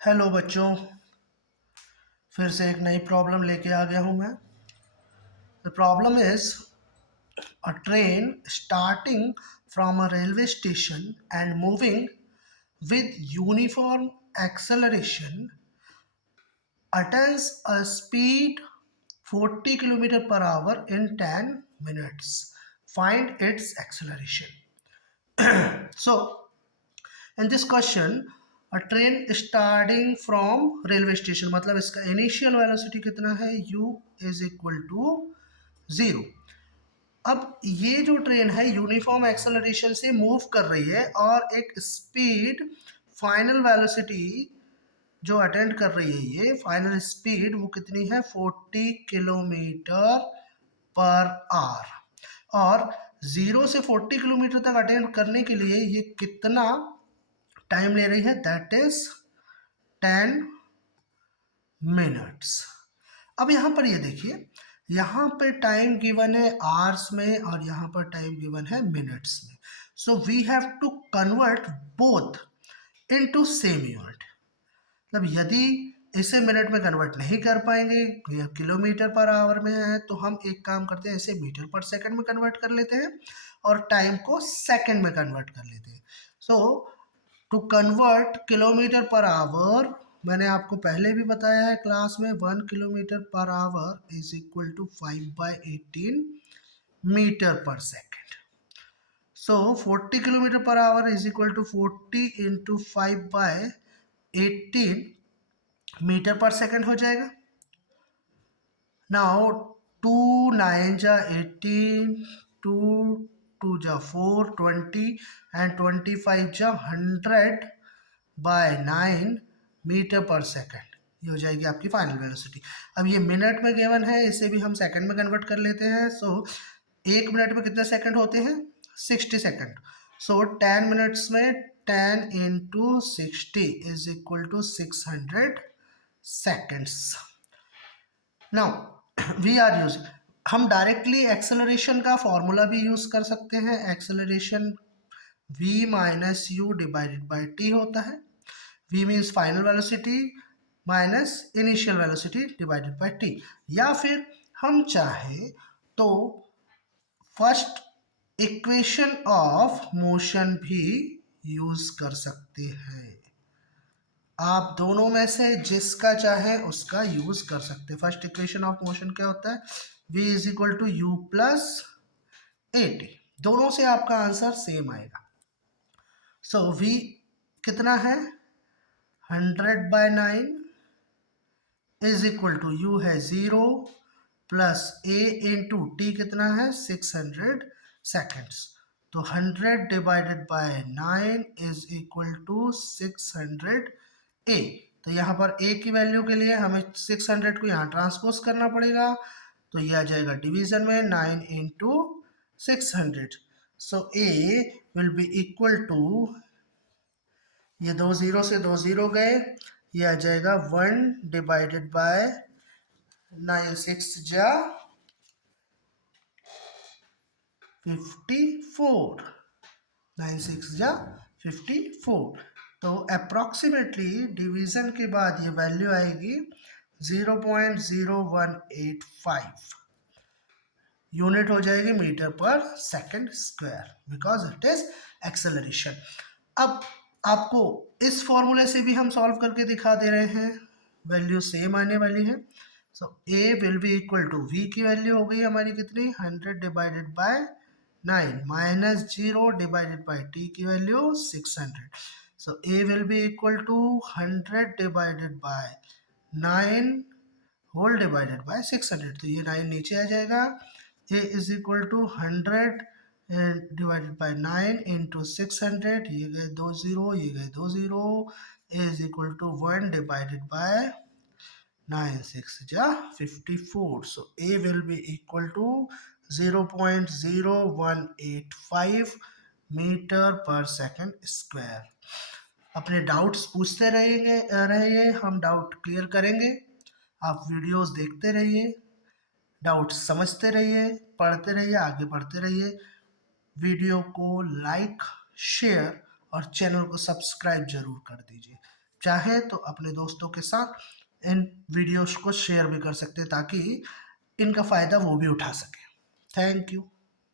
Hello बच्चों, फिर से एक नई प्रॉब्लम लेके आ गया हूँ मैं। The problem is a train starting from a railway station and moving with uniform acceleration attains a speed 40 km per hour in 10 minutes. Find its acceleration. So, in this question, a train starting from railway station, मतलब इसका initial velocity कितना है, u is equal to 0. अब ये जो train है uniform acceleration से move कर रही है और एक स्पीड फाइनल वेलोसिटी जो अटेंड कर रही है, ये फाइनल स्पीड वो कितनी है 40 किलोमीटर पर आवर। और 0 से 40 किलोमीटर तक अटेंड करने के लिए ये कितना टाइम ले रही है, दैट इज 10 मिनट्स। अब यहाँ पर ये देखिए, यहाँ पर टाइम गिवन है आवर्स में और यहाँ पर टाइम गिवन है मिनट्स में। So we have to convert both into same unit. मतलब यदि इसे मिनट में कन्वर्ट नहीं कर पाएंगे, या किलोमीटर पर आवर में है, तो हम एक काम करते हैं, इसे मीटर पर सेकंड में कन्वर्ट कर लेते हैं और टाइम को सेकंड में कन्वर्ट कर लेते हैं। So to convert kilometre per hour, मैंने आपको पहले भी बताया है क्लास में, 1 kilometre per hour is equal to 5/18 metre per second. So 40 kilometre per hour is equal to 40 into 5/18 metre per second हो जाएगा। नाउ 2 9 जा 18, 2 2 जा 4 20 एंड 25 जा 100/9 मीटर पर सेकेंड, ये हो जाएगी आपकी फाइनल वेलोसिटी। अब ये मिनट में गिवन है, इसे भी हम सेकंड में कन्वर्ट कर लेते हैं। सो 1 मिनट में कितने सेकंड होते हैं, 60 सेकंड। सो 10 मिनट्स में 10 into 60 is equal to 600 seconds. Now we are using, हम डायरेक्टली एक्सेलरेशन का फॉर्मूला भी यूज कर सकते हैं। Acceleration v minus u divided by t होता है। v means final velocity minus initial velocity divided by t. या फिर हम चाहे तो फर्स्ट इक्वेशन ऑफ मोशन भी यूज कर सकते हैं। आप दोनों में से जिसका चाहे उसका यूज कर सकते हैं। फर्स्ट इक्वेशन ऑफ मोशन क्या होता है, v is equal to u plus a t. दोनों से आपका आंसर सेम आएगा। सो v कितना है, 100/9 इज इक्वल टू यू है 0 प्लस ए इंटू टी कितना है 600 सेकेंड्स। तो 100 divided by 9 is equal to 600 a. तो यहाँ पर ए की वैल्यू के लिए हमें 600 को यहाँ ट्रांसपोज करना पड़ेगा, तो ये आ जाएगा डिवीजन में 9 into 600। So A will be equal to, ये 2 0 से 2 0 गए, ये आ जाएगा 1 डिवाइडेड बाय 9 6 जा 54, 9 6 जा 54। तो अप्रॉक्सीमेटली डिवीजन के बाद ये वैल्यू आएगी 0.0185 यूनिट हो जाएगी metre per second square, because it is acceleration. अब आपको इस फॉर्मूले से भी हम सॉल्व करके दिखा दे रहे हैं, वैल्यू सेम आने वाली है। So A will be equal to, V की वैल्यू हो गई हमारी कितनी, 100 divided by 9 minus 0 divided by T की value 600। So A will be equal to 100 divided by 9 whole divided by 600। तो ये 9 नीचे आ जाएगा। A is equal to 100 divided by 9 into 600, ये गए 2 0, ये गए 2 0। A is equal to 1 divided by 9 6 जा 54। So A will be equal to 0.0185 metre per second square. अपने डाउट्स पूछते रहिए, हम डाउट क्लियर करेंगे। आप वीडियोस देखते रहिए, डाउट समझते रहिए, पढ़ते रहिए, आगे बढ़ते रहिए। वीडियो को लाइक, शेयर और चैनल को सब्सक्राइब जरूर कर दीजिए। चाहे तो अपने दोस्तों के साथ इन वीडियोस को शेयर भी कर सकते हैं ताकि इनका फ़ायदा वो भी उठा सकें। Thank you.